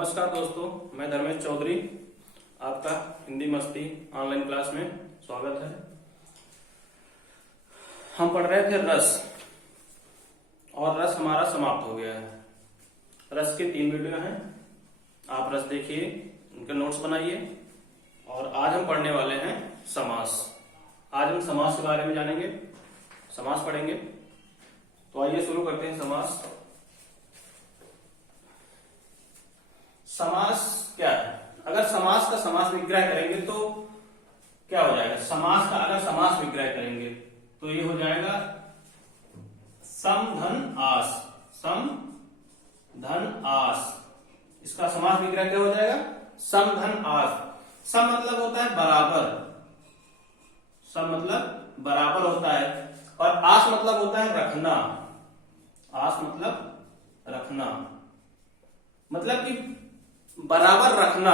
नमस्कार दोस्तों, मैं धर्मेश चौधरी, आपका हिंदी मस्ती ऑनलाइन क्लास में स्वागत है। हम पढ़ रहे थे रस, और रस हमारा समाप्त हो गया है। रस के 3 वीडियो हैं, आप रस देखिए, उनके नोट्स बनाइए। और आज हम पढ़ने वाले हैं समास। आज हम समास के बारे में जानेंगे, समास पढ़ेंगे। तो आइए शुरू करते हैं समास। समास क्या है? अगर समास का समास विग्रह करेंगे तो क्या हो जाएगा? समास का अगर समास विग्रह करेंगे तो ये हो जाएगा सम धन आस। सम धन आस, इसका समास विग्रह क्या हो जाएगा? सम धन आस। सम मतलब होता है बराबर, सम मतलब बराबर होता है, और आस मतलब होता है रखना। आस मतलब रखना, मतलब कि बराबर रखना।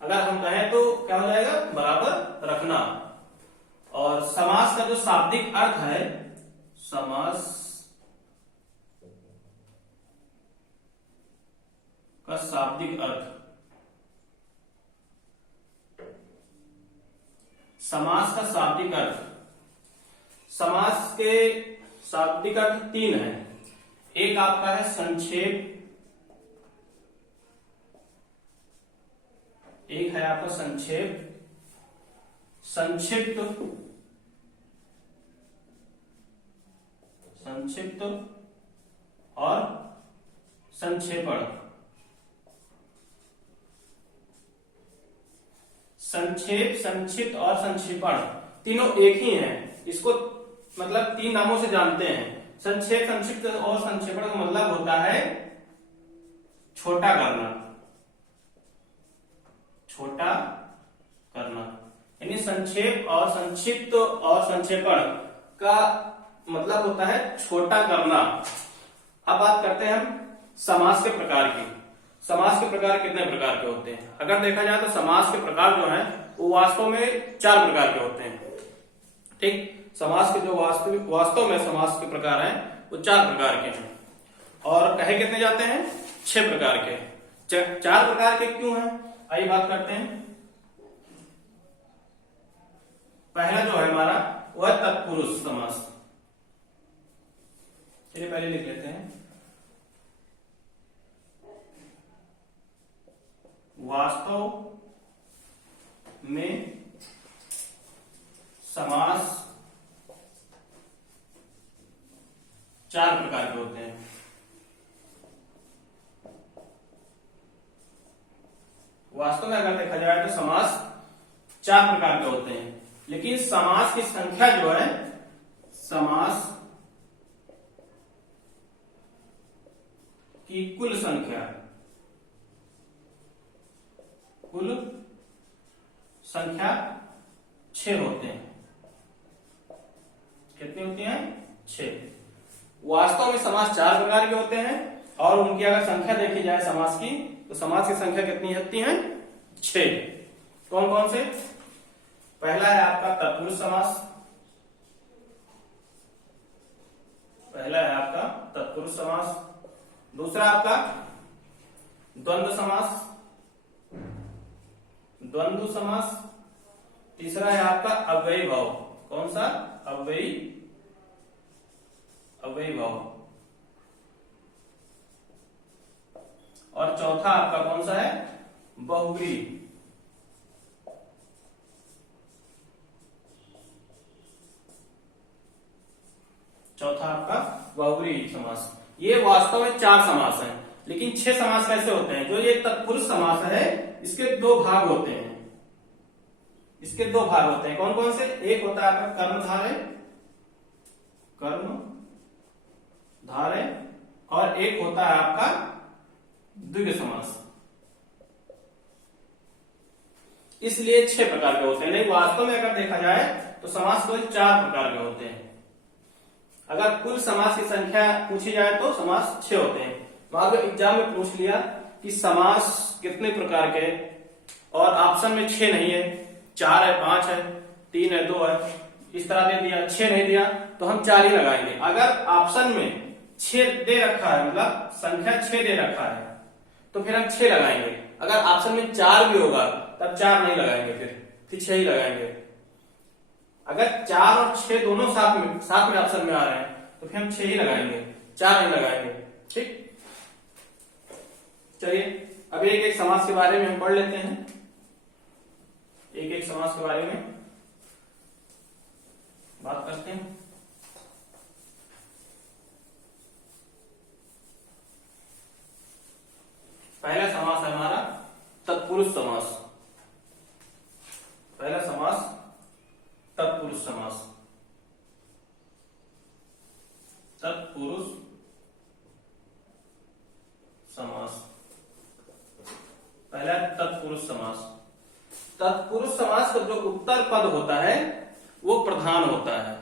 अगर हम कहें तो क्या हो जाएगा? बराबर रखना। और समास का जो शाब्दिक अर्थ है, समास का शाब्दिक अर्थ, समास का शाब्दिक अर्थ, समास के शाब्दिक अर्थ 3 है। एक आपका है संक्षेप, एक है आपका संक्षेप, संक्षिप्त, संक्षिप्त और संक्षेपण। संक्षेप, संक्षिप्त और संक्षेपण तीनों एक ही हैं। इसको मतलब 3 नामों से जानते हैं। संक्षेप, संक्षिप्त और संक्षेपण का मतलब होता है छोटा करना, छोटा करना। यानी संक्षेप और संक्षिप्त और संक्षेपण का मतलब होता है छोटा करना। अब बात करते हैं हम समास के प्रकार की। समास के प्रकार कितने प्रकार के होते हैं? अगर देखा जाए तो समास के प्रकार जो हैं वो वास्तव में 4 प्रकार के होते हैं। ठीक, समास के जो वास्तव में समास के प्रकार हैं वो 4 प्रकार के हैं। और कहे कितने जाते हैं? 6 प्रकार के। 4 प्रकार के क्यों हैं, आइए बात करते हैं। पहला जो है हमारा वो है तत्पुरुष समास। चलिए पहले लिख लेते हैं। वास्तव में समास 4 प्रकार के होते हैं। वास्तव में अगर देखा जाए तो समास 4 प्रकार के होते हैं, लेकिन समास की संख्या जो है, समास की कुल संख्या, कुल संख्या 6 होते हैं। कितनी होती हैं? 6। वास्तव में समास 4 प्रकार के होते हैं, और उनकी अगर संख्या देखी जाए समास की, तो समास की संख्या कितनी होती है? 6। कौन कौन से? पहला है आपका तत्पुरुष समास, पहला है आपका तत्पुरुष समास। दूसरा आपका द्वंद्व समास, द्वंद्व समास। तीसरा है आपका अव्ययी भाव। कौन सा? अव्ययी, अव्ययी भाव। और चौथा आपका कौन सा है? बहुव्रीहि। चौथा आपका बहुव्रीहि समास। ये वास्तव में 4 समास हैं, लेकिन 6 समास कैसे होते हैं? जो ये तत्पुरुष समास है, इसके 2 भाग होते हैं। इसके 2 भाग होते हैं। कौन कौन से? एक होता है आपका कर्मधारय, कर्मधारय, और एक होता है आपका द्वितीय समास। इसलिए 6 प्रकार के होते हैं। नहीं, वास्तव में अगर देखा जाए तो समास केवल 4 प्रकार के होते हैं। अगर कुल समास की संख्या पूछी जाए तो समास 6 होते हैं। वहां पर एग्जाम में पूछ लिया कि समास कितने प्रकार के, और ऑप्शन में 6 नहीं है, 4 है, 5 है, 3 है, 2 है, इस तरह दे दिया, 6 नहीं दिया तो हम 4 ही लगाएंगे। अगर ऑप्शन में 6 दे रखा है, मतलब संख्या 6 दे रखा है, तो फिर हम 6 लगाएंगे। अगर ऑप्शन में 4 भी होगा तब 4 नहीं लगाएंगे, फिर 6 ही लगाएंगे। अगर 4 और 6 दोनों साथ में ऑप्शन में आ रहे हैं तो फिर हम 6 ही लगाएंगे, 4 नहीं लगाएंगे। ठीक, चलिए अब एक एक समास के बारे में हम पढ़ लेते हैं। एक एक समास के बारे में बात करते हैं। पहला समास है हमारा तत्पुरुष समास। पहला समास तत्पुरुष समास। तत्पुरुष समास। पहला तत्पुरुष समास। तत्पुरुष समास का जो उत्तर पद होता है वो प्रधान होता है।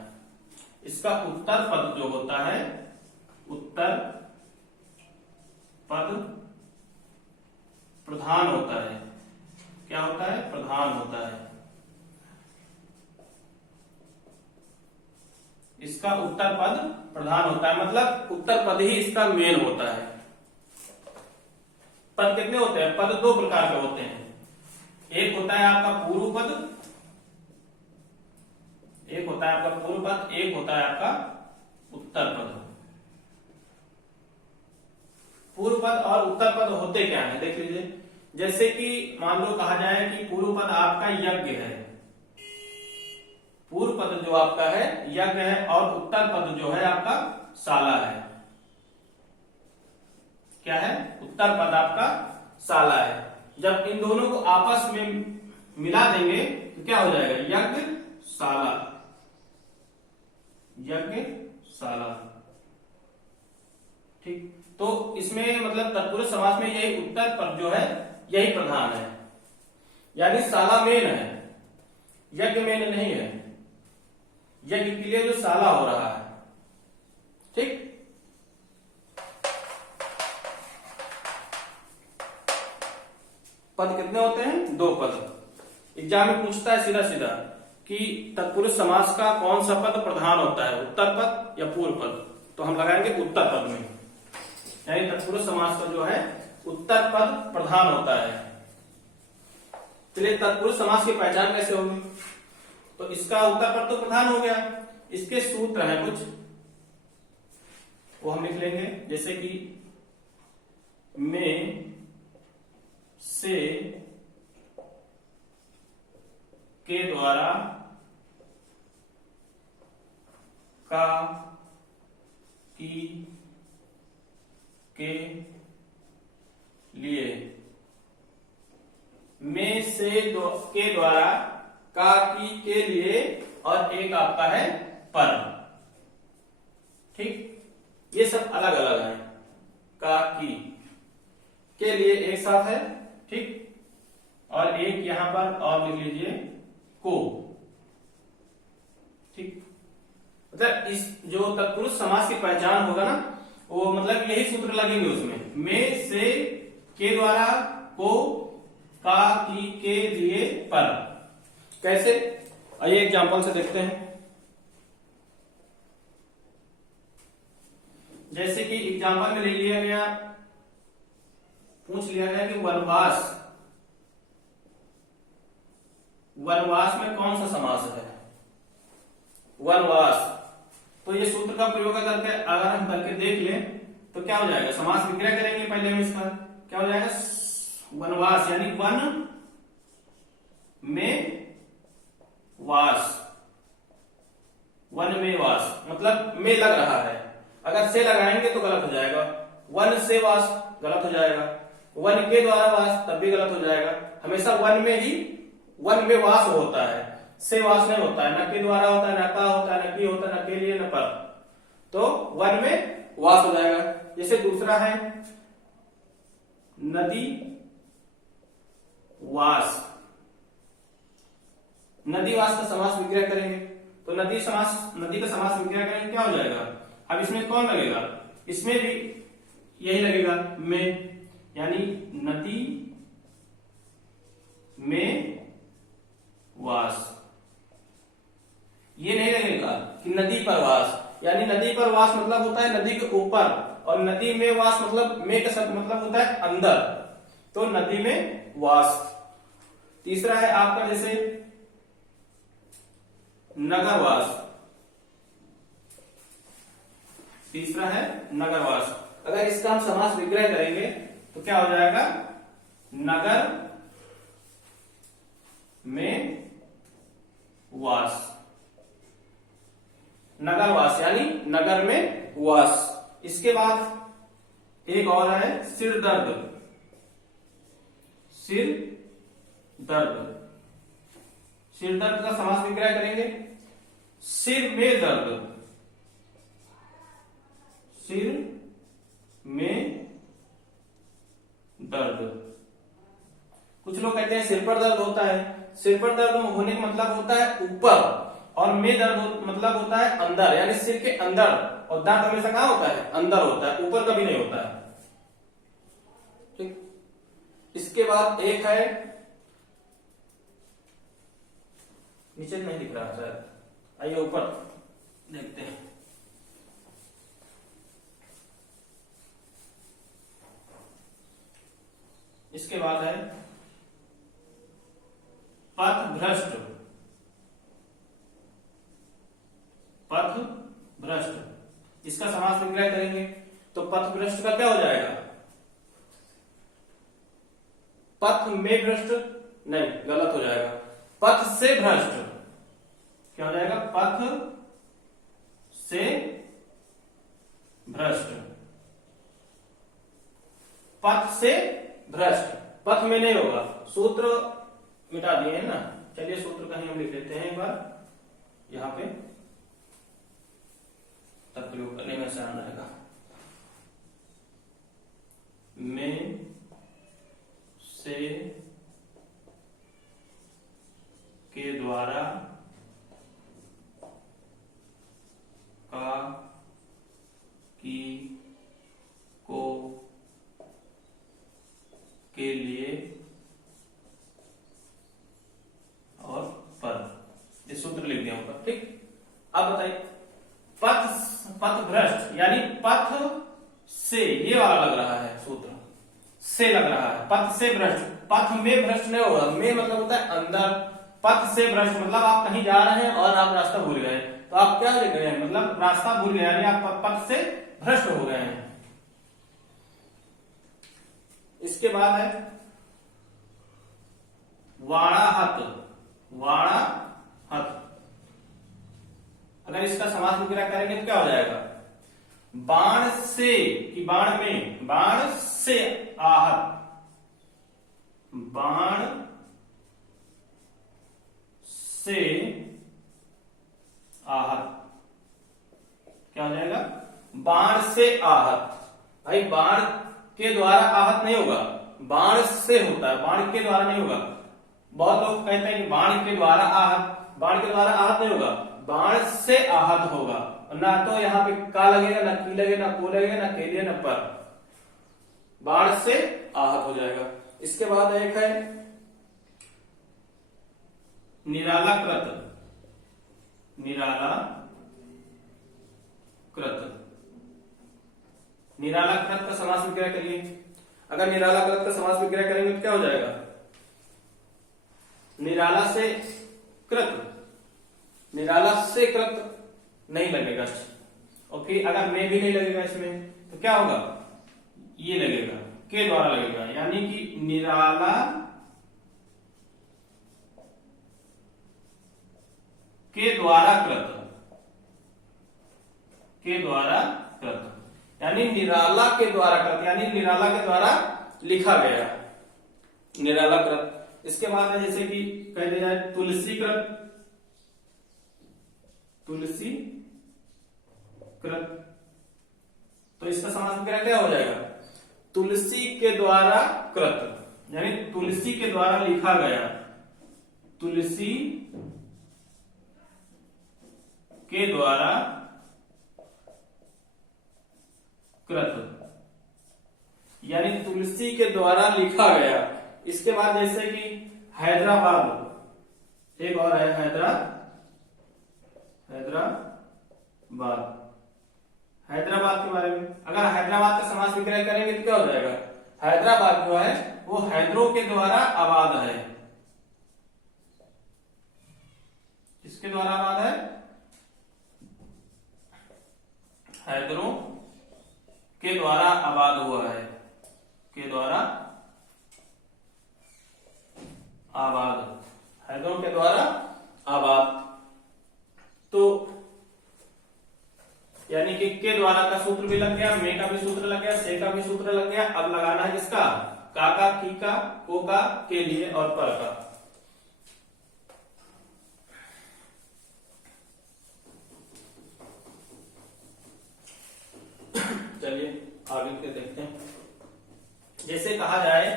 इसका उत्तर पद जो होता है, उत्तर पद प्रधान होता है। क्या होता है? प्रधान होता है। इसका उत्तर पद प्रधान होता है, मतलब उत्तर पद ही इसका मेन होता है। पद कितने होते हैं? पद दो प्रकार के होते हैं। एक होता है आपका पूर्व पद, एक होता है आपका पूर्व पद, एक होता है आपका उत्तर पद। पूर्व पद और उत्तर पद होते क्या है देख लीजिए। जैसे कि मान लो कहा जाए कि पूर्व पद आपका यज्ञ है, पूर्व पद जो आपका है यज्ञ है, और उत्तर पद जो है आपका शाला है। क्या है? उत्तर पद आपका शाला है। जब इन दोनों को आपस में मिला देंगे तो क्या हो जाएगा? यज्ञ शाला, यज्ञ शाला। ठीक, तो इसमें मतलब तत्पुरुष समास में यही उत्तर पद जो है यही प्रधान है, यानी शाला मेन है, यज्ञ मेन नहीं है। यज्ञ के लिए जो शाला हो रहा है। ठीक, पद कितने होते हैं? दो पद। एग्जाम में पूछता है सीधा सीधा कि तत्पुरुष समास का कौन सा पद प्रधान होता है, उत्तर पद या पूर्व पद? तो हम लगाएंगे उत्तर पद में, यानी तत्पुरुष समास का जो है उत्तर पद प्रधान होता है। चलिए तत्पुरुष समास की पहचान कैसे होगी? तो इसका उत्तर पद तो प्रधान हो गया, इसके सूत्र हैं कुछ, वो हम लिख लेंगे। जैसे कि में से के द्वारा का की के लिए, में से के द्वारा का की के लिए, और एक आपका है पर। ठीक, ये सब अलग अलग है। का की के लिए एक साथ है, ठीक, और एक यहां पर और लिख लीजिए को। ठीक, मतलब इस जो तत्पुरुष समास की पहचान होगा ना, वो मतलब यही सूत्र लगेंगे उसमें। में से के द्वारा को का की के लिए पर। कैसे? आइए एग्जांपल से देखते हैं। जैसे कि एग्जांपल में ले लिया गया, पूछ लिया गया कि वनवास, वनवास में कौन सा समास है? वनवास। तो ये सूत्र का प्रयोग करके अगर हम करके देख लें तो क्या हो जाएगा? समास विग्रह करेंगे पहले हम इसका। क्या हो जाएगा? वनवास, यानी वन में वास, वन में वास, मतलब में लग रहा है। अगर से लगाएंगे तो गलत हो जाएगा। वन से वास गलत हो जाएगा, वन के द्वारा वास तब भी गलत हो जाएगा। हमेशा वन में ही, वन में वास होता है, से वास नहीं होता है। न के द्वारा होता है, न का होता है, न की होता है, न के लिए, न पर। तो वन में वास हो जाएगा। जैसे दूसरा है नदी वास, नदी वास का समास विग्रह करेंगे तो नदी समास, नदी का समास विग्रह करेंगे क्या हो जाएगा? अब इसमें कौन लगेगा? इसमें भी यही लगेगा में, यानी नदी में वास। ये नहीं लगेगा कि नदी पर वास, यानी नदी पर वास मतलब होता है नदी के ऊपर, और नदी में वास मतलब में का शब्द मतलब होता है अंदर, तो नदी में वास। तीसरा है आपका जैसे नगरवास, तीसरा है नगरवास। अगर इसका हम समास विग्रह करेंगे तो क्या हो जाएगा, नगर में वास, नगरवास यानी नगर में वास। इसके बाद एक और है सिर दर्द, सिर दर्द। सिर दर्द का समास विग्रह करेंगे, सिर में दर्द, सिर में दर्द। कुछ लोग कहते हैं सिर पर दर्द होता है, सिर पर दर्द होने का मतलब होता है ऊपर, और में दर्द मतलब होता है अंदर, यानी सिर के अंदर, और दर्द हमेशा कहां होता है, अंदर होता है, ऊपर कभी नहीं होता है। ठीक। इसके बाद एक है, नीचे नहीं दिख रहा शायद, आइए ऊपर देखते हैं। इसके बाद है पथभ्रष्ट, पथभ्रष्ट। इसका समास विग्रह करेंगे तो पथभ्रष्ट का क्या हो जाएगा, पथ में भ्रष्ट नहीं, गलत हो जाएगा, पथ से भ्रष्ट। क्या हो जाएगा, पथ से भ्रष्ट, पथ से भ्रष्ट, पथ में नहीं होगा। सूत्र मिटा दिए है ना, चलिए सूत्र कहीं हम लिख लेते हैं एक बार यहां पे, तब प्रयोग करने में आसान रहेगा। में से के द्वारा का की को के लिए और पर, ये सूत्र लिख दिया ऊपर। ठीक। अब बताइए पथ भ्रष्ट यानी पथ से, ये वाला लग रहा है सूत्र, से लग रहा है, पथ से भ्रष्ट, पथ में भ्रष्ट नहीं होगा, में मतलब होता है अंदर, पथ से भ्रष्ट मतलब आप कहीं जा रहे हैं और आप रास्ता भूल गए, तो आप क्या लिख रहे हैं, मतलब रास्ता भूल गए, यानी आप पथ से भ्रष्ट हो गए हैं। इसके बाद है वाणाहत, वाणाहत। अगर इसका समास विग्रह करेंगे तो क्या हो जाएगा, बाण से, कि बाण में, बाण से आहत, बाण से आहत। क्या हो जाएगा, बाण से आहत। भाई बाण के द्वारा आहत नहीं होगा, बाण से होता है, बाण के द्वारा नहीं होगा। बहुत लोग कहते हैं कि बाण के द्वारा आहत, बाण के द्वारा आहत नहीं होगा, बाण से आहत होगा। ना तो यहाँ पे का लगेगा, ना की लगेगा, ना को लगेगा, ना के लिए, ना पर, बाण से आहत हो जाएगा। इसके बाद एक है निरालाकृत, निरालाकृत। निरालाकृत का समास विग्रह करिए। अगर निरालाकृत का समास विग्रह करेंगे तो क्या हो जाएगा, निराला से कृत, निराला से कृत नहीं लगेगा, और फिर अगर में भी नहीं लगेगा इसमें तो क्या होगा, ये लगेगा, के द्वारा लगेगा, यानी कि निराला के द्वारा कृत, के द्वारा कृत, यानी निराला के द्वारा कृत, यानी निराला के द्वारा लिखा गया, निराला कृत। इसके बाद में जैसे कि कह दिया जाए तुलसी कृत, तुलसी कृत, तो इसका समास विग्रह क्या हो जाएगा, तुलसी के द्वारा कृत, यानी तुलसी के द्वारा लिखा गया, तुलसी के द्वारा कृत, यानी तुलसी के द्वारा लिखा गया। इसके बाद जैसे कि हैदराबाद, एक और है हैदराबाद, हैदराबाद के बारे में। अगर हैदराबाद का समास विग्रह करेंगे तो क्या हो जाएगा, हैदराबाद जो है वो हैदरों के द्वारा आबाद है। किसके द्वारा आबाद है, हैदरों के द्वारा आबाद हुआ है, के द्वारा आबाद, हैदरों के द्वारा आबाद। तो यानी कि के द्वारा का सूत्र भी लग गया, मे का भी सूत्र लग गया, से का भी सूत्र लग गया। अब लगाना है किसका, का, की का, को का, के लिए और पर का। चलिए आगे के देखते हैं। जैसे कहा जाए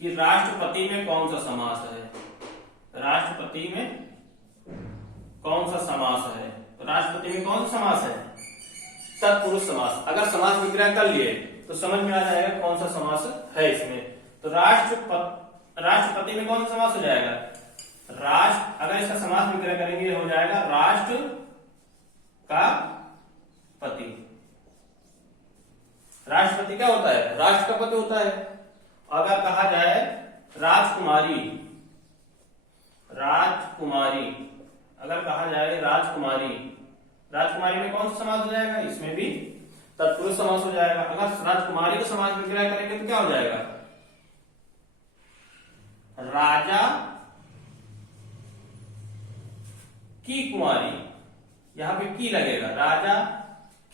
कि राष्ट्रपति में कौन सा समास है, राष्ट्रपति में कौन सा समास है, तो राष्ट्रपति में कौन सा समास है, तत्पुरुष समास। अगर समास विग्रह कर लिए तो समझ में आ जाएगा कौन सा समास है इसमें। तो राष्ट्रपति में कौन सा समास हो जाएगा, राष्ट्र, अगर इसका समास विग्रह करेंगे हो जाएगा राष्ट्र का पति। राष्ट्रपति क्या होता है, राष्ट्र का पति होता है। अगर कहा जाए राजकुमारी, राजकुमारी, अगर कहा जाए राजकुमारी, राजकुमारी में कौन सा समास हो जाएगा, इसमें भी तत्पुरुष समास हो जाएगा। अगर राजकुमारी का समास विग्रह करेंगे तो क्या हो जाएगा, राजा की कुमारी, यहां पे की लगेगा, राजा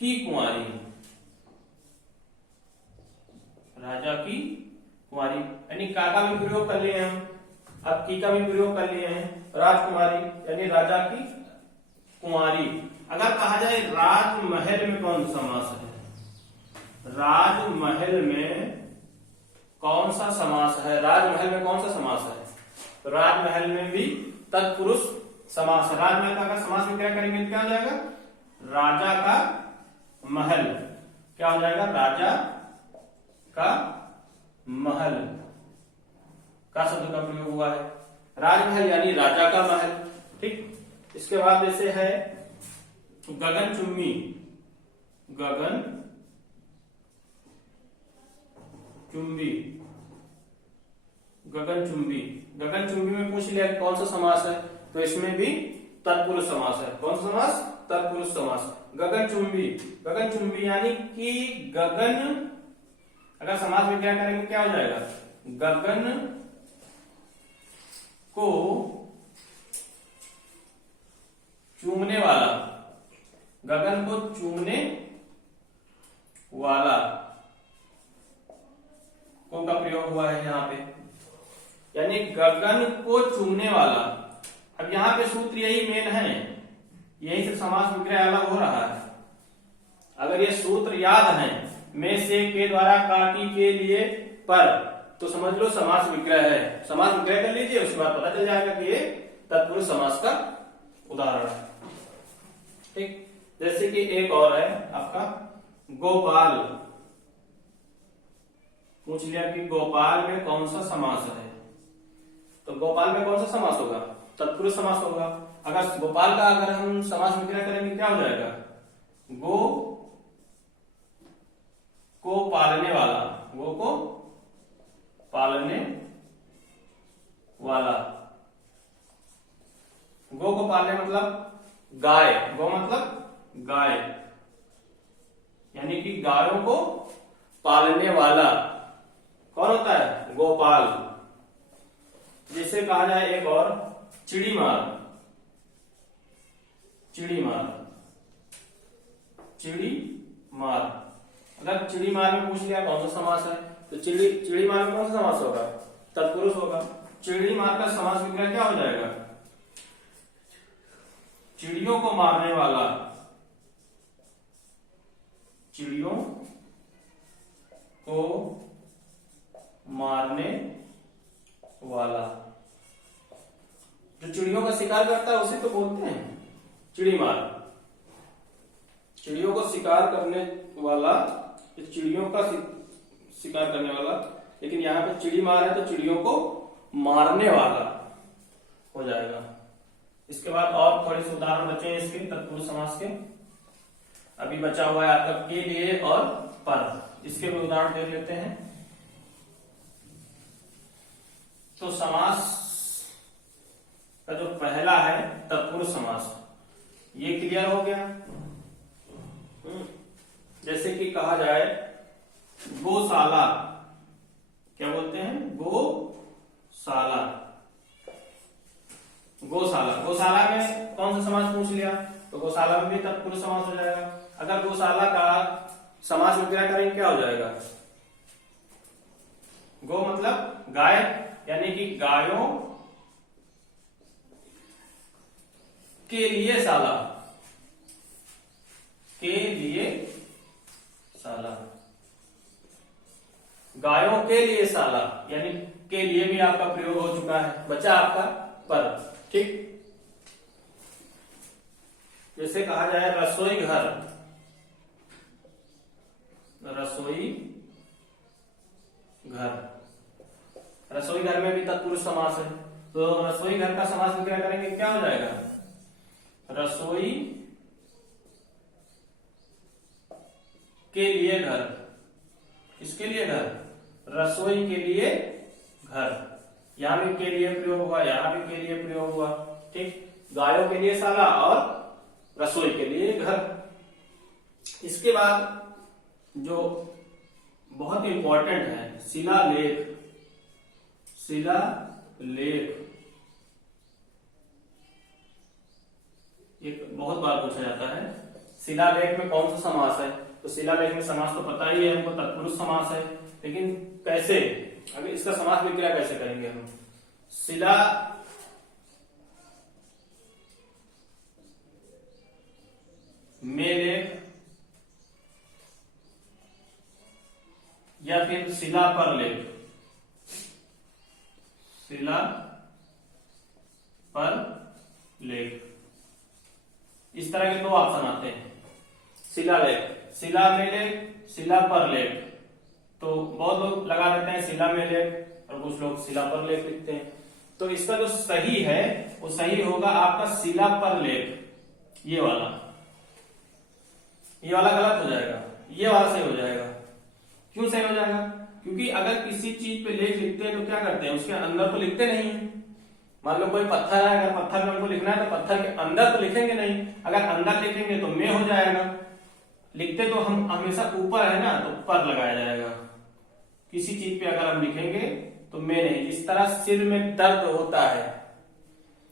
की कुमारी, राजा की कुमारी, यानी का भी प्रयोग कर लिए हम, अब की का भी प्रयोग कर लिए हैं, राजकुमारी यानी राजा की कुमारी। अगर कहा जाए राजमहल में कौन सा समास है, राजमहल में कौन सा समास है, राजमहल में कौन सा समास है, तो राजमहल में भी तत्पुरुष समास है। राजमहल का अगर समास विग्रह करेंगे तो क्या हो जाएगा, राजा का महल, क्या हो जाएगा, राजा का महल का शब्द का प्रयोग हुआ है, राजमहल यानी राजा का महल। ठीक, इसके बाद जैसे है गगनचुंबी, गगन चुंबी, गगनचुंबी, गगनचुंबी में पूछ लिया कौन सा समास है, तो इसमें भी तत्पुरुष समास है। कौन सा समास, तत्पुरुष समास। गगनचुंबी, गगनचुंबी यानी कि गगन, अगर समास विग्रह करेंगे क्या हो जाएगा, गगन को चूमने वाला, गगन को चूमने वाला, को का प्रयोग हुआ है यहां पे, यानी गगन को चूमने वाला। अब यहां पे सूत्र यही मेन है, यही से समास विग्रह अलग हो रहा है। अगर ये सूत्र याद है, में से के द्वारा काटी के लिए पर, तो समझ लो समास विग्रह है। समास विग्रह कर लीजिए, उसके बाद पता चल जाएगा कि ये तत्पुरुष समास का उदाहरण है। ठीक, जैसे कि एक और है आपका गोपाल, पूछ लिया कि गोपाल में कौन सा समास है, तो गोपाल में कौन सा समास होगा, तत्पुरुष समास होगा। अगर गोपाल का अगर हम समास विग्रह करेंगे क्या हो जाएगा, गो को पालने वाला, गो को पालने वाला, गो को पालने मतलब गाय, गो मतलब गाय, यानी कि गायों को पालने वाला कौन होता है, गोपाल। जैसे कहा जाए एक और चिड़ीमार, चिड़ीमार, चिड़ीमार, अगर चिड़ीमार में पूछ लिया कौन सा समास है, तो चिड़ीमार में कौन सा समास होगा, तत्पुरुष होगा। चिड़ीमार का समास विग्रह क्या हो जाएगा, चिड़ियों को मारने वाला, चिड़ियों को मारने वाला। जो चिड़ियों का शिकार करता है उसे तो बोलते हैं चिड़ीमार, चिड़ियों को शिकार करने वाला, चिड़ियों का शिकार करने वाला, लेकिन यहाँ पे चिड़ीमार है तो चिड़ियों को मारने वाला हो जाएगा। इसके बाद और थोड़े से उदाहरण बचे हैं इसके तत्पुरुष समास के। अभी बचा हुआ है आपका के लिए और पर। इसके भी उदाहरण देख लेते हैं। तो समास का जो पहला है तत्पुरुष समास, ये क्लियर हो गया। जैसे कि कहा जाए गौशाला, क्या बोलते हैं, गौशाला। गौशाला, गौशाला में कौन सा समास पूछ लिया, तो गौशाला में भी तत्पुरुष समास हो जाएगा। अगर गौशाला का समास विग्रह करेंगे क्या हो जाएगा, गो मतलब गाय, यानी कि गायों के लिए शाला, के लिए शाला, गायों के लिए शाला, यानी के लिए भी आपका प्रयोग हो चुका है, बचा आपका पर। ठीक, जैसे कहा जाए रसोई घर, रसोई घर, रसोई घर में भी तत्पुरुष समास है। तो रसोई घर का समास विग्रह करेंगे क्या हो जाएगा, रसोई के लिए घर, किसके लिए घर, रसोई के लिए घर। यहां भी के लिए प्रयोग हुआ, यहां भी के लिए प्रयोग हुआ। ठीक, गायों के लिए शाला और रसोई के लिए घर। इसके बाद जो बहुत इंपॉर्टेंट है शिलालेख, शिलालेख एक बहुत बार पूछा जाता है, शिलालेख में कौन सा समास है। तो शिलालेख में समास तो पता ही है हमको, तत्पुरुष समास है, लेकिन कैसे, अगर इसका समास विग्रह कैसे करेंगे हम। शिला में लेख या फिर शिला पर लेख, शिला पर लेख, इस तरह के दो ऑप्शन आते हैं। शिलालेख, शिला में लेख, शिला पर लेख। तो बहुत लोग लगा देते हैं शिला में लेख और कुछ लोग शिला पर लेख लिखते हैं। तो इसका जो सही है वो सही होगा आपका शिला पर लेख, ये वाला गलत हो जाएगा, ये वाला सही हो जाएगा। क्यों सही हो जाएगा, क्योंकि अगर किसी चीज पे लेख लिखते हैं तो क्या करते हैं, उसके अंदर तो लिखते नहीं है। मान लो कोई पत्थर है, अगर पत्थर में हमको लिखना है तो पत्थर के अंदर तो लिखेंगे नहीं, अगर अंदर लिखेंगे तो में हो जाएगा। लिखते तो हम हमेशा ऊपर है ना, तो पर लगाया जाएगा। किसी चीज पे अगर हम लिखेंगे तो में नहीं। जिस तरह सिर में दर्द होता है,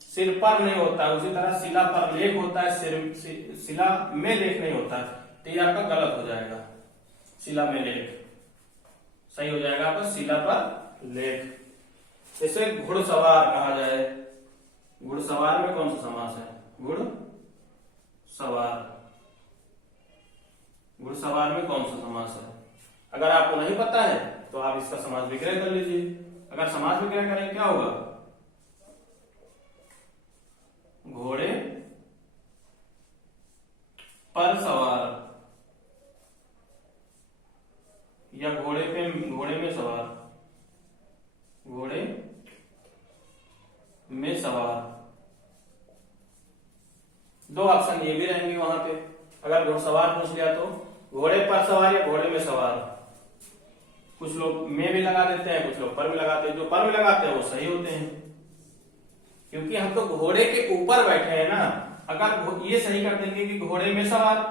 सिर पर नहीं होता, उसी तरह शिला पर लेख होता है, शिला में लेख नहीं होता। तो ये आपका गलत हो जाएगा, शिला में लेख सही हो जाएगा आपका शिला पर लेख। जैसे घुड़सवार कहा जाए, घुड़सवार में कौन सा समास है, घुड़सवार, घुड़सवार में कौन सा समास है। अगर आपको नहीं पता है तो आप इसका समास विग्रह कर लीजिए। अगर समास विग्रह करें क्या होगा, घोड़े पर सवार या घोड़े में सवार, घोड़े में सवार, दो ऑप्शन ये भी रहेंगे वहां पे। अगर घुड़सवार पूछ लिया तो घोड़े पर सवार या घोड़े में सवार। कुछ लोग में भी लगा देते हैं, कुछ लोग पर भी लगाते हैं। जो पर भी लगाते हैं वो सही होते हैं, क्योंकि हम तो घोड़े के ऊपर बैठे हैं ना। अगर ये सही कर देंगे कि घोड़े में सवार,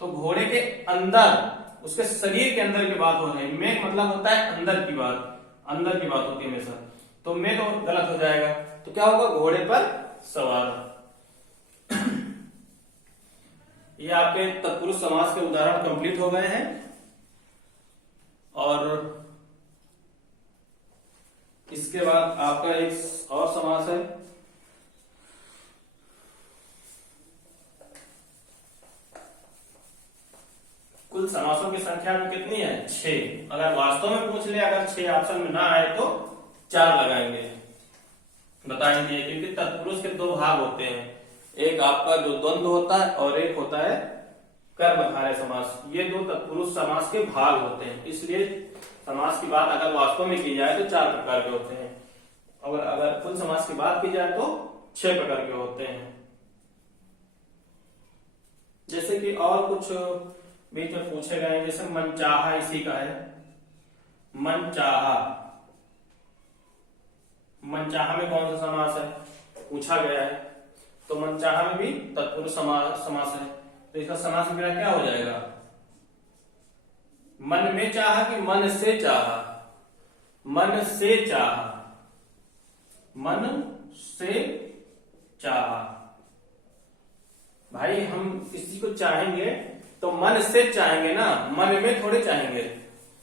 तो घोड़े के अंदर, उसके शरीर के अंदर की बात हो रही है। में मतलब होता है अंदर की बात, अंदर की बात होती है हमेशा। तो में तो गलत हो जाएगा। तो क्या होगा, घोड़े पर सवार। ये आपके तत्पुरुष समास के उदाहरण कंप्लीट हो गए हैं। और इसके बाद आपका एक और समास है, कुल समासों की संख्या में कितनी है, 6। अगर वास्तव में पूछ ले, अगर 6 ऑप्शन में ना आए तो 4 लगाएंगे, बताएंगे। क्योंकि तत्पुरुष के 2 भाग होते हैं, एक आपका जो द्वंद्व होता है और एक होता है कर्मधारय समास। ये 2 तत्पुरुष समास के भाग होते हैं। इसलिए समास की बात अगर वास्तव में की जाए तो 4 प्रकार के होते हैं, और अगर कुल समास की बात की जाए तो 6 प्रकार के होते हैं। जैसे कि और कुछ बीच में पूछे गए हैं, जैसे मनचाहा इसी का है, मनचाहा। मनचाहा में कौन सा समास है पूछा गया है, तो मनचाहा में भी तत्पुरुष समास है। तो इसका समास विग्रह क्या हो जाएगा? मन में चाहा कि मन से चाहा? मन से चाहा, मन से चाहा। भाई हम किसी को चाहेंगे तो मन से चाहेंगे ना, मन में थोड़े चाहेंगे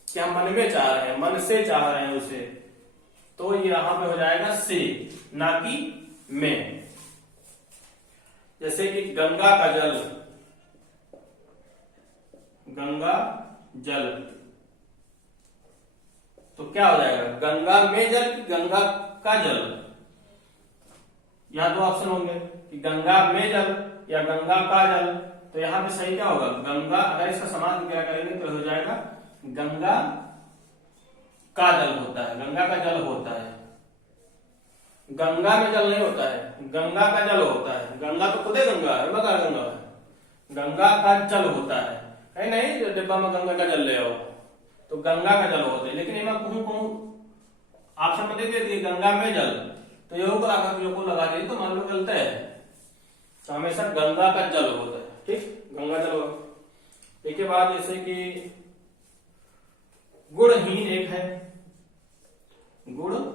कि हम मन में चाह रहे हैं, मन से चाह रहे हैं उसे, तो ये यहां पे हो जाएगा से, ना कि में। जैसे कि गंगा का जल, गंगा जल, तो क्या हो जाएगा? गंगा में जल कि गंगा का जल? यहां दो ऑप्शन होंगे कि गंगा में जल या गंगा का जल। तो यहां पे सही क्या होगा? गंगा, अगर इसका समास विग्रह करेंगे तो हो जाएगा गंगा का जल होता है, गंगा का जल होता है। गंगा में जल नहीं होता है, गंगा का जल होता है। गंगा तो खुद गंगा है, बता गंगा है, गंगा का जल होता है। कहीं नहीं डिब्बा में गंगा का जल ले आओ तो गंगा का जल होता है, लेकिन इनमें कहूं ऑप्शन में दे दिए गंगा में जल, तो यो को लगा दिए तो मान लो गलत है। तो हमेशा गंगा का जल होता है, ठीक, गंगा जल होगा। इसके बाद जैसे कि गुणहीन एक है, गुणहीन।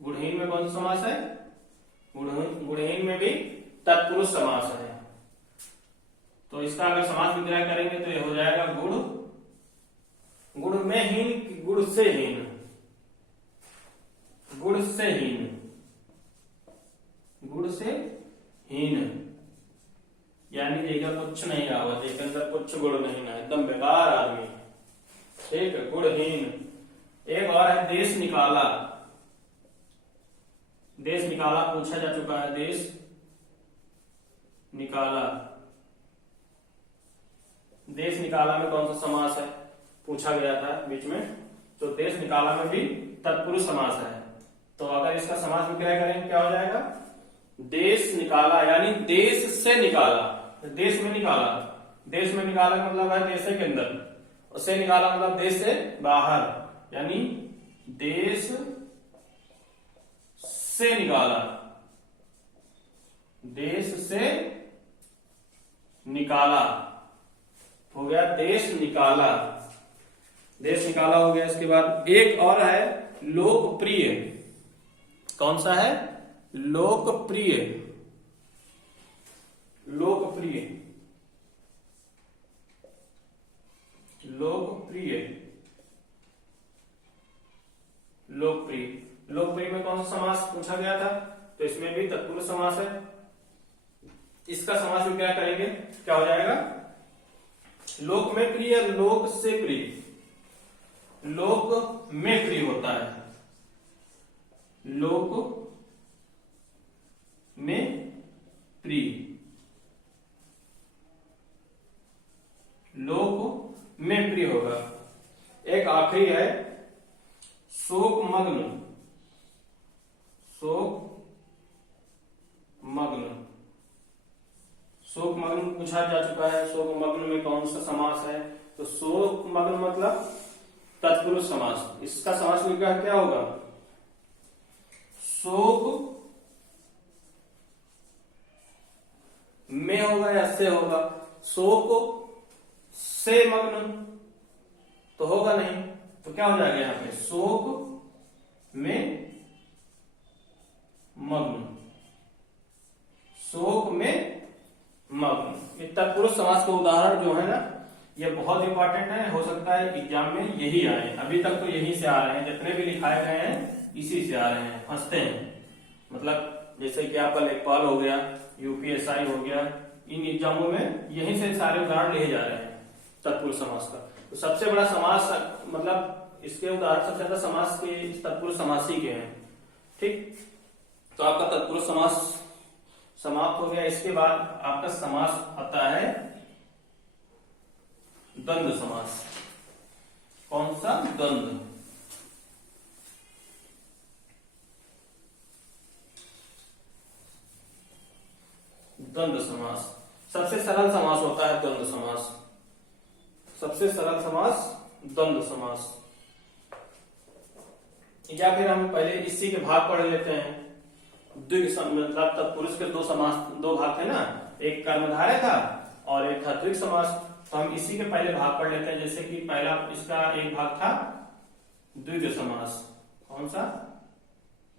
गुणहीन में कौन सा समास है? गुणहीन में भी तत्पुरुष समास है। तो इसका अगर समास विग्रह करेंगे तो ये हो जाएगा गुण, गुण में हीन, गुण से हीन, गुण से हीन, गुण से हीन। यानी देखा कुछ नहीं आवा, देखने अंदर कुछ गुण नहीं है, एकदम बेकार आदमी, ठीक है, गुणहीन। एक और है देश निकाला। देश निकाला पूछा जा चुका है, देश निकाला। देश निकाला में कौन सा समास है पूछा गया था बीच में, तो देश निकाला में भी तत्पुरुष समास है। तो अगर इसका समास विग्रह करेंगे क्या हो जाएगा? देश निकाला, यानी देश से निकाला, देश में निकाला। देश में निकाला का मतलब है देश के अंदर, और से निकाला मतलब देश से बाहर, यानी देश से निकाला, देश से निकाला हो गया देश निकाला। देश निकाला हो गया। इसके बाद एक और है लोकप्रिय। कौन सा है? लोकप्रिय। लोकप्रिय, लोकप्रिय, लोकप्रिय। लोकप्रिय में कौन सा समास पूछा गया था? तो इसमें भी तत्पुरुष समास है। इसका समास विग्रह करेंगे क्या हो जाएगा? लोक में प्रिय, लोक से प्रिय। लोक में प्रिय होता है, लोक में प्रिय, लोक में प्रिय होगा। एक आखिरी है शोक मग्न। शोक मग्न, शोक मग्न पूछा जा चुका है। शोक मग्न में कौन सा समास है? तो शोक मग्न मतलब तत्पुरुष समास। इसका समास विग्रह क्या होगा? शोक में होगा या से होगा? शोक से मग्न तो होगा नहीं, तो क्या हो जाएगा यहां पे? शोक में मग्न, शोक में मग्न। तत्पुरुष समास का उदाहरण जो है ना, ये बहुत इंपॉर्टेंट है। हो सकता है एग्जाम में यही आए, अभी तक तो यही से आ रहे हैं, जितने भी लिखाए गए हैं इसी से आ रहे हैं, फंसते हैं। मतलब जैसे कि आपका लेखपाल हो गया, यूपीएसआई हो गया, इन एग्जामों में यहीं से सारे उदाहरण लिए जा रहे हैं तत्पुरुष समास का। तो सबसे बड़ा समास, मतलब इसके उदाहरण सबसे ज्यादा समास के तत्पुरुष समास ही के हैं, ठीक। तो आपका तत्पुरुष समास समाप्त हो गया। इसके बाद आपका समास आता है द्वंद्व समास। कौन सा? द्वंद्व। द्वंद्व समास। सबसे सरल समास होता है द्वंद्व समास। सबसे सरल समास द्वंद्व समास। या फिर हम पहले इसी के भाग पढ़ लेते हैं। द्विग मतलब तत्पुरुष के दो भाग थे ना, एक कर्मधारय था और एक था द्विग समास। तो हम इसी के पहले भाग पढ़ लेते हैं। जैसे कि पहला इसका एक भाग था द्विग समास। कौन सा?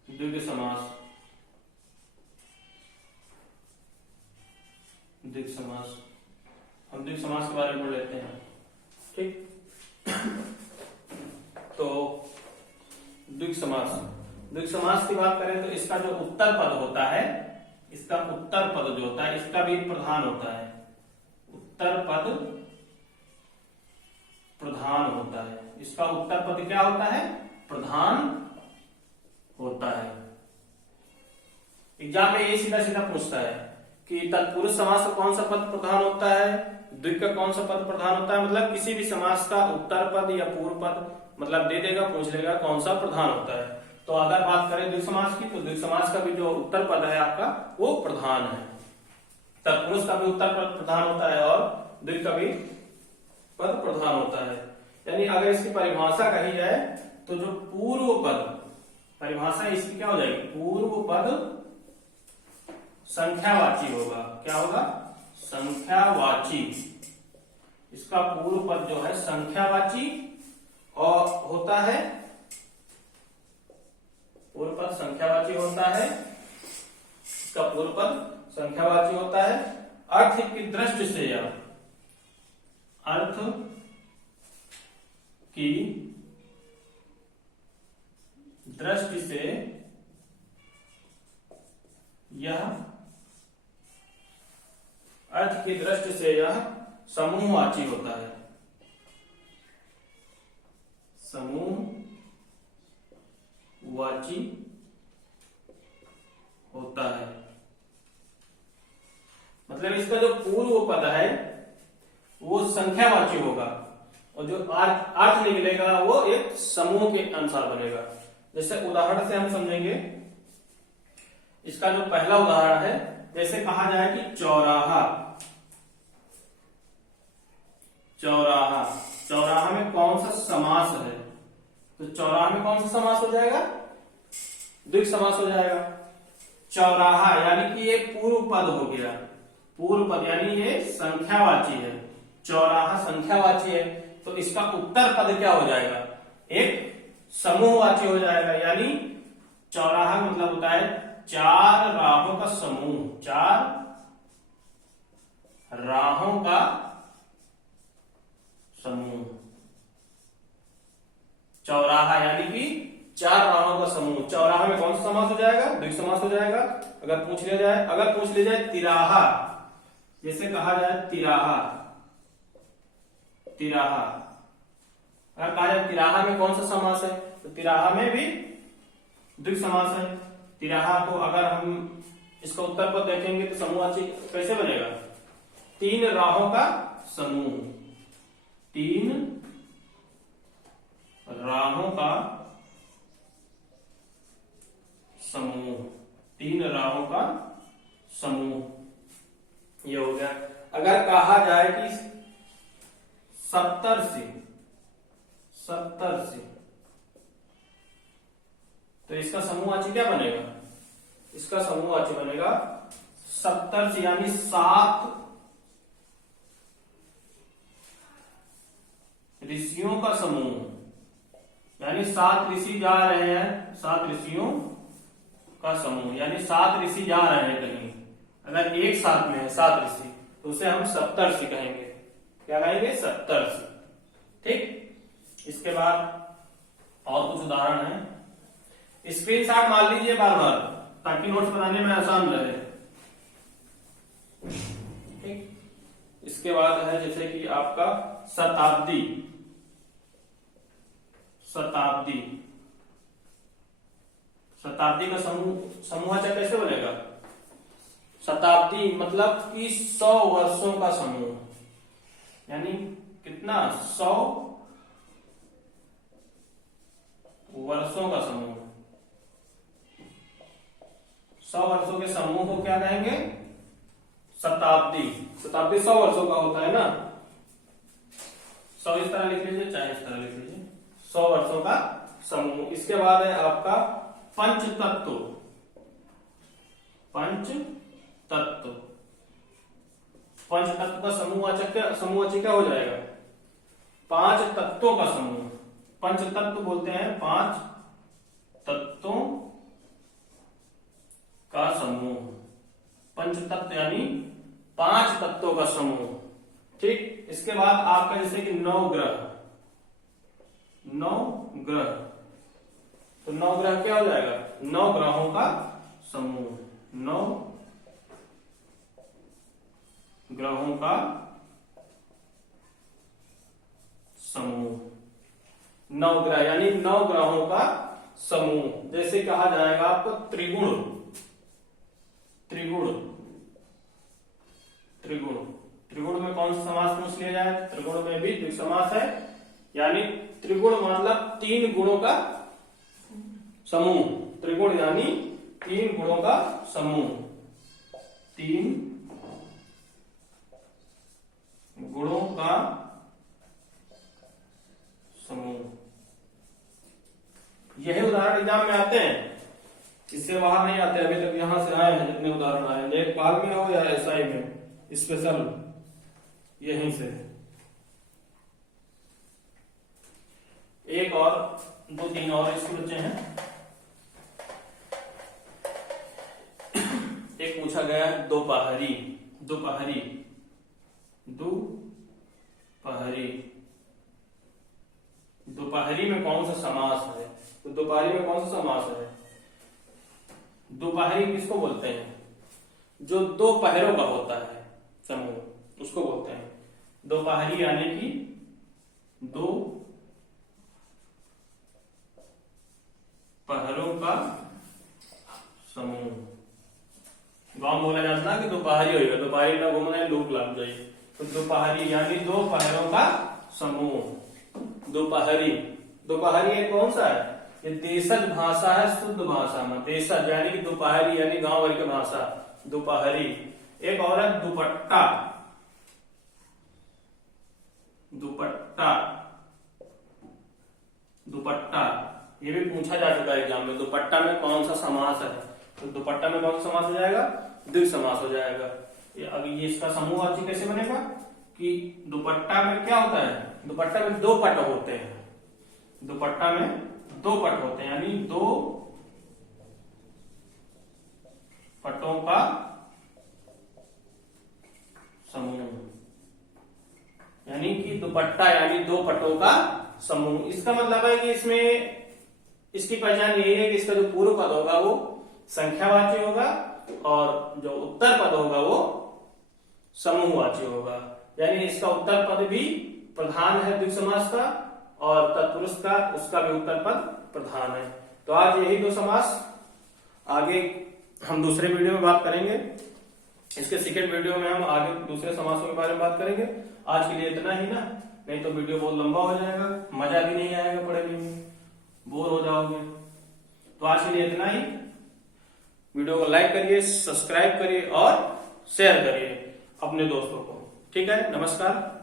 द्विग समास। द्विग समास, हम द्विग समास के बारे में पढ़ लेते हैं। ठीक। तो द्विग समास, द्विग समास की बात करें तो इसका जो उत्तर पद होता है, इसका उत्तर पद जो होता है, इसका भी प्रधान होता है। उत्तर पद प्रधान होता है। इसका उत्तर पद क्या होता है? प्रधान होता है। एग्जाम में ये सीधा सीधा पूछता है कि तत्पुरुष समास का कौन सा पद प्रधान होता है, द्विग का कौन सा पद प्रधान होता है। मतलब किसी भी समास का उत्तर पद या पूर्व पद मतलब दे देगा, पूछ लेगा कौन सा प्रधान होता है। तो अगर बात करें द्विग समास की, तो द्विग समास का भी जो उत्तर पद है आपका वो प्रधान है। तत्पुरुष का भी उत्तर पद प्रधान होता है और द्विग का भी पद प्रधान होता है। यानी अगर इसकी परिभाषा कही जाए तो जो पूर्व पद, परिभाषा इसकी क्या हो जाएगी? पूर्व पद संख्यावाची होगा। क्या होगा? संख्यावाची। इसका पूर्व पद जो है संख्यावाची और होता है, पूर्व पद संख्यावाची होता है। इसका पूर्व पद संख्यावाची होता है। अर्थ की दृष्टि से या अर्थ की दृष्टि से यह, अर्थ की दृष्टि से यह समूहवाची होता है। समूहवाची होता है। मतलब इसका जो पूर्व पद है वो संख्यावाची होगा और जो अर्थ निकलेगा वो एक समूह के अनुसार बनेगा। जैसे उदाहरण से हम समझेंगे। इसका जो पहला उदाहरण है, जैसे कहा जाए कि चौराहा। चौराहा, चौराहा में कौन सा समास है? तो चौराहा में कौन सा समास हो जाएगा? द्विग समास हो जाएगा। चौराहा यानी कि ये पूर्व पद हो गया। पूर्व पद यानी ये संख्यावाची है। चौराहा संख्यावाची है तो इसका उत्तर पद क्या हो जाएगा? एक समूहवाची हो जाएगा। यानी चौराहा मतलब होता है चार राहों का समूह। चार राहों का समूह। चौराहा यानी कि चार राहों का समूह। चौराहा में कौन सा समास हो जाएगा? द्विग समास हो जाएगा। अगर पूछ लिया जाए तिराहा, जैसे कहा जाए तिराहा, तिराहा। अगर कहा जाए तिराहा में कौन सा समास है, तो तिराहा में भी द्विग समास है। तिराहा को अगर हम इसका उत्तर पद देखेंगे तो समूहवाची कैसे बनेगा? तीन राहों का समूह। तीन राहों का समूह। तीन राहों का समूह, ये हो गया। अगर कहा जाए कि सप्तर्षि, सप्तर्षि, तो इसका समूहवाची क्या बनेगा? इसका समूहवाची बनेगा सप्तर्षि यानी सात ऋषियों का समूह। यानी सात ऋषि जा रहे हैं, सात ऋषियों का समूह। यानी सात ऋषि जा रहे हैं कहीं, अगर एक साथ में है सात ऋषि तो उसे हम सप्तर्षि कहेंगे। क्या कहेंगे? सप्तर्षि। ठीक। इसके बाद और कुछ उदाहरण है। स्क्रीनशॉट मार लीजिए बार बार ताकि नोट्स बनाने में आसान रहे। ठीक। इसके बाद है जैसे कि आपका शताब्दी। शताब्दी, शताब्दी का समूहवाचक कैसे बनेगा? शताब्दी मतलब कि 100 वर्षों का समूह। यानी कितना? 100 वर्षों का समूह। 100 वर्षों के समूह को क्या कहेंगे? शताब्दी, शताब्दी 100 वर्षों का होता है ना, 100 इस तरह लिख लीजिए चाहे इस तरह लिख लीजिए, 100 वर्षों का समूह। इसके बाद है आपका पंचतत्व, पंचतत्व, पंचतत्व का समूहवाचक क्या हो जाएगा? 5 तत्वों का समूह। पंचतत्व बोलते हैं 5 तत्वों का समूह, पंचतत्व यानी 5 तत्वों का समूह। ठीक, इसके बाद आपका जैसे कि 9 ग्रह, 9 ग्रह, तो 9 ग्रह क्या हो जाएगा? 9 ग्रहों का समूह, 9 ग्रहों का समूह, 9 ग्रह यानी 9 ग्रहों का समूह। जैसे कहा जाएगा आपको त्रिगुण, त्रिगुण, त्रिगुण, त्रिगुण में कौन सा समास पूछ लिया जाए? त्रिगुण में भी द्विगु समास है, यानी त्रिगुण मतलब 3 गुणों का समूह। त्रिगुण यानी 3 गुणों का समूह, 3 गुणों का समूह। यही उदाहरण एग्जाम में आते हैं, इससे बाहर नहीं आते। अभी तक यहां से आए हैं जितने उदाहरण आए, लेखपाल में हो या एसआई में, स्पेशल यहीं से। एक और 2-3 और इसके बच्चे हैं। एक पूछा गया है दोपहरी, दोपहरी, दोपहरी, दोपहरी में कौन सा समास है? तो दोपहरी में कौन सा समास है? दोपहरी किसको बोलते हैं? जो 2 पहरों का होता है समूह, उसको बोलते हैं दोपहरी, यानी कि 2 पहरों का समूह। गांव बोला जाता है कि दोपहरी होगा, दोपहरी ना घूमने लूट लग जाए, तो दोपहरी यानी 2 पहरों का समूह। दोपहरी, दोपहरी ये कौन सा है? ये देशज भाषा है, शुद्ध भाषा में देशज यानी कि दोपहरी यानी गांव वाली की भाषा, दोपहरी। एक और है दुपट्टा, दुपट्टा, दुपट्टा, ये भी पूछा जा चुका है एग्जाम में। दुपट्टा में कौन सा समास है? तो दुपट्टा में कौन सा समास हो जाएगा? द्विगु समास हो जाएगा। अब ये इसका समूहवाची कैसे बनेगा कि दुपट्टा में क्या होता है? दुपट्टा में 2 पट होते हैं, दुपट्टा में 2 पट होते हैं, यानी 2 पटों का समूह, यानी कि दुपट्टा यानी 2 पटों का समूह। इसका मतलब है कि इसमें इसकी पहचान यही है कि इसका जो पूर्व पद होगा वो संख्यावाची होगा और जो उत्तर पद होगा वो समूहवाची होगा। यानी इसका उत्तर पद भी प्रधान है द्विगु समास का, और तत्पुरुष का उसका भी उत्तर पद प्रधान है। तो आज यही 2 समास, आगे हम दूसरे वीडियो में बात करेंगे। इसके सेकंड वीडियो में हम आगे दूसरे समासों के बारे में बात करेंगे। आज के लिए इतना ही ना, नहीं तो वीडियो बहुत लंबा हो जाएगा, मजा भी नहीं आएगा पढ़ने में, बोर हो जाओगे। तो आज के लिए इतना ही। वीडियो को लाइक करिए, सब्सक्राइब करिए और शेयर करिए अपने दोस्तों को। ठीक है, नमस्कार।